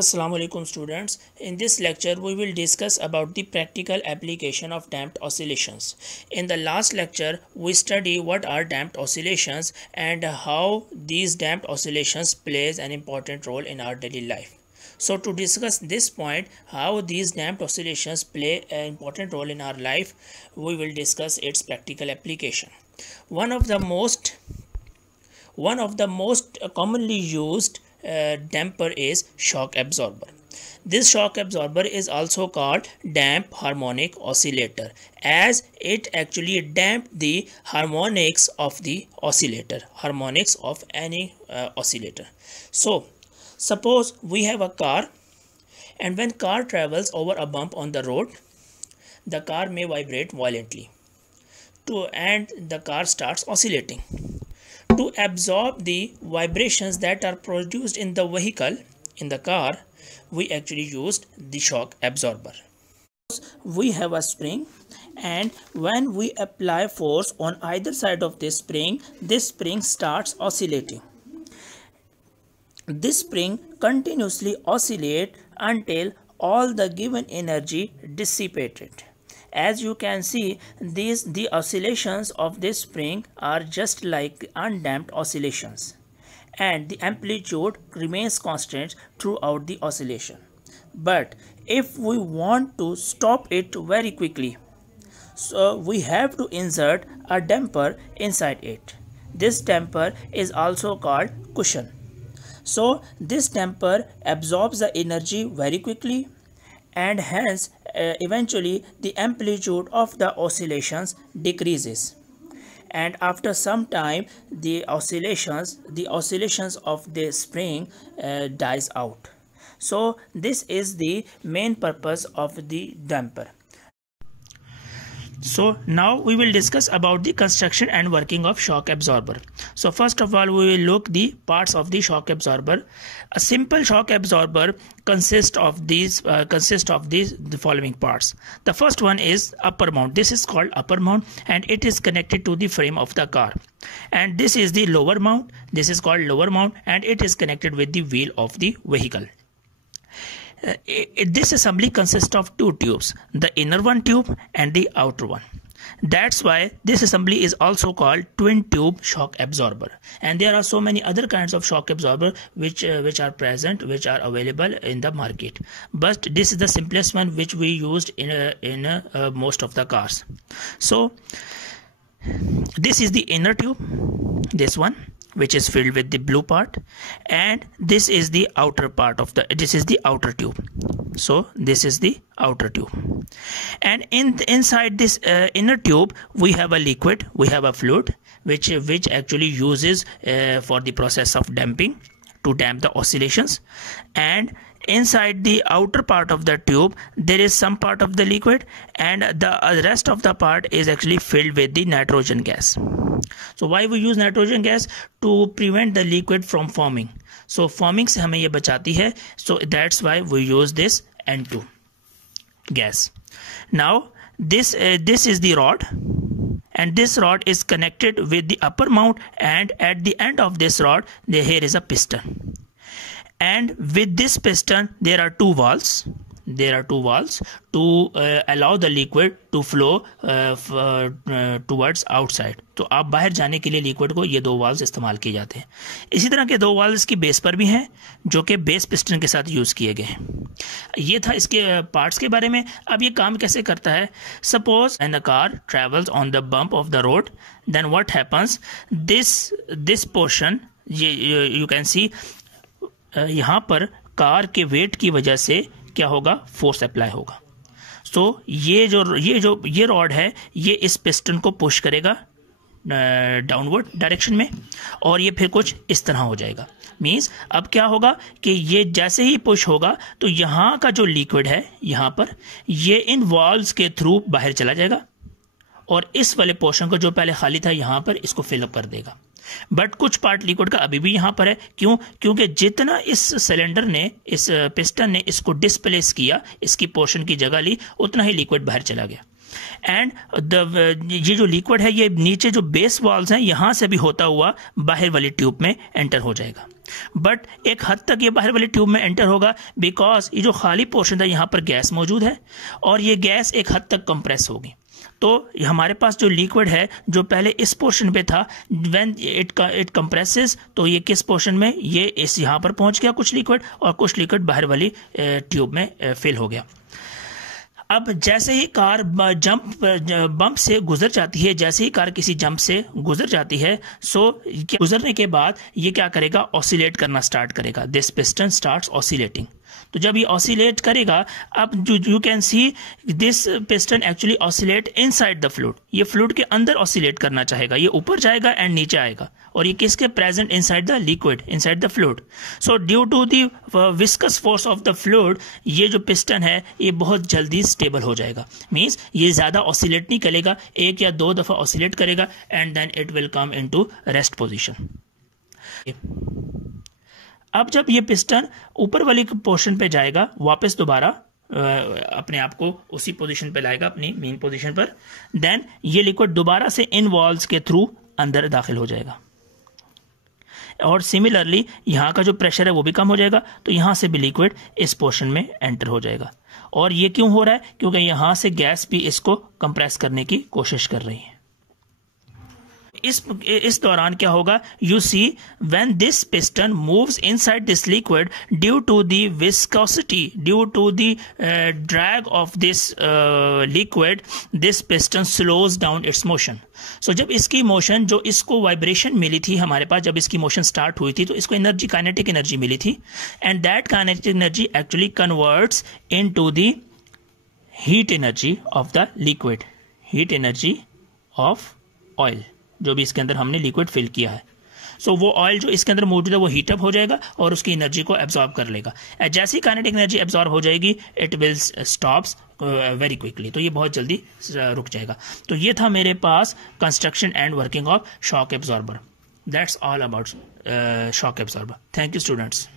Assalamu alaikum students. In this lecture we will discuss about the practical application of damped oscillations. In the last lecture we study what are damped oscillations and how these damped oscillations plays an important role in our daily life. So to discuss this point, how these damped oscillations play an important role in our life, we will discuss its practical application. One of the most commonly used damper is shock absorber. This shock absorber is also called damp harmonic oscillator, as it actually damp the harmonics of the oscillator, harmonics of any oscillator. So suppose we have a car, and when car travels over a bump on the road, the car may vibrate violently and the car starts oscillating. To absorb the vibrations that are produced in the vehicle, in the car, we actually used the shock absorber. We have a spring, and when we apply force on either side of this spring starts oscillating. This spring continuously oscillates until all the given energy dissipated. As you can see, the oscillations of this spring are just like undamped oscillations, and the amplitude remains constant throughout the oscillation. But if we want to stop it very quickly, so we have to insert a damper inside it. This damper is also called cushion. So this damper absorbs the energy very quickly, and hence eventually the amplitude of the oscillations decreases, and after some time the oscillations of the spring dies out. So this is the main purpose of the damper. So now we will discuss about the construction and working of shock absorber. So first of all, we will look the parts of the shock absorber. A simple shock absorber consists of the following parts. The first one is upper mount. This is called upper mount, and it is connected to the frame of the car. And this is the lower mount. This is called lower mount, and it is connected with the wheel of the vehicle. This assembly consists of two tubes, the inner one tube and the outer one. That's why this assembly is also called twin tube shock absorber. And there are so many other kinds of shock absorber which are available in the market. But this is the simplest one which we used in most of the cars. So this is the inner tube, this one, which is filled with the blue part, and this is the outer part of this is the outer tube. So this is the outer tube, and inside this inner tube we have a liquid, we have a fluid which actually uses for the process of damping, to damp the oscillations. And inside the outer part of the tube there is some part of the liquid, and the rest of the part is actually filled with the nitrogen gas. So why we use nitrogen gas? To prevent the liquid from forming. So forming से हमें ये बचाती है. So that's why we use this N2 gas. Now this is the rod, and this rod is connected with the upper mount, and at the end of this rod here is a piston. And with this piston there are two valves. To allow the liquid to flow towards outside. तो आप बाहर जाने के लिए लिक्विड को ये दो वाल्व्स इस्तेमाल किए जाते हैं. इसी तरह के दो वाल्व्स की बेस पर भी हैं, जो कि बेस पिस्टन के साथ यूज किए गए हैं. ये था इसके पार्ट्स के बारे में. अब ये काम कैसे करता है? Suppose and the car travels on the bump of the road, then what happens, this portion, you can see, यहाँ पर कार के वेट की वजह से क्या होगा? फोर्स अप्लाई होगा. सो ये रॉड है, ये इस पिस्टन को पुश करेगा डाउनवर्ड डायरेक्शन में, और ये फिर कुछ इस तरह हो जाएगा. मींस अब क्या होगा कि ये जैसे ही पुश होगा तो यहाँ का जो लिक्विड है यहाँ पर, ये इन वॉल्व्स के थ्रू बाहर चला जाएगा, और इस वाले पोर्शन को जो पहले खाली था यहाँ पर, इसको फिलअप कर देगा. बट कुछ पार्ट लिक्विड का अभी भी यहाँ पर है. क्यों? क्योंकि जितना इस सिलेंडर ने, इस पिस्टन ने इसको डिस्प्लेस किया, इसकी पोर्शन की जगह ली, उतना ही लिक्विड बाहर चला गया. एंड ये जो लिक्विड है ये नीचे जो बेस वॉल्व्स हैं यहाँ से भी होता हुआ बाहर वाली ट्यूब में एंटर हो जाएगा. बट एक हद तक ये बाहर वाली ट्यूब में एंटर होगा, बिकॉज ये जो खाली पोर्शन था यहाँ पर गैस मौजूद है और ये गैस एक हद तक कंप्रेस होगी। तो हमारे पास जो लिक्विड है जो पहले इस पोर्शन पे था, व्हेन इट कंप्रेसेस, तो ये किस पोर्शन में, ये इस यहाँ पर पहुंच गया कुछ लिक्विड, और कुछ लिक्विड बाहर वाली ट्यूब में फिल हो गया। अब जैसे ही कार बम्प से गुजर जाती है, जैसे ही कार किसी जंप से गुजर जाती है, सो गुजरने के बाद ये क्या करेगा, ऑसिलेट करना स्टार्ट करेगा। This piston starts oscillating. तो जब ये ऑसिलेट करेगा, अब you can see this piston actually oscillate inside the fluid. ये फ्लूइड के अंदर ऑसिलेट करना चाहेगा, ये ऊपर जाएगा एंड नीचे आएगा, और ये किसके present, inside the liquid, inside the fluid. So due to the viscous force of the fluid, ये जो पिस्टन है ये बहुत जल्दी स्टेबल हो जाएगा। मींस ये ज्यादा ऑसिलेट नहीं करेगा, एक या दो दफा ऑसिलेट करेगा and then it will come into rest position. अब जब ये पिस्टन ऊपर वाली पोर्शन पे जाएगा, वापस दोबारा अपने आप को उसी पोजीशन पे लाएगा, अपनी मेन पोजीशन पर, देन ये लिक्विड दोबारा से इन वॉल्स के थ्रू अंदर दाखिल हो जाएगा, और सिमिलरली यहाँ का जो प्रेशर है वो भी कम हो जाएगा, तो यहाँ से भी लिक्विड इस पोर्शन में एंटर हो जाएगा। और ये क्यों हो रहा है, क्योंकि यहाँ से गैस भी इसको कंप्रेस करने की कोशिश कर रही है। इस दौरान क्या होगा, you see when this piston moves inside this liquid, due to the viscosity, due to the drag of this liquid, this piston slows down its motion. So जब इसकी मोशन, जो इसको वाइब्रेशन मिली थी हमारे पास, जब इसकी मोशन स्टार्ट हुई थी, तो इसको एनर्जी, काइनेटिक एनर्जी मिली थी, and that kinetic energy actually converts into the heat energy of the liquid, heat energy of oil, जो भी इसके अंदर हमने लिक्विड फिल किया है। सो वो ऑयल जो इसके अंदर मौजूद है वो हीटअप हो जाएगा और उसकी एनर्जी को एब्जॉर्ब कर लेगा। जैसे ही काइनेटिक एनर्जी एब्जॉर्ब हो जाएगी, it will stops very quickly, तो ये बहुत जल्दी रुक जाएगा। तो ये था मेरे पास construction and working of shock absorber. That's all about shock absorber. Thank you students.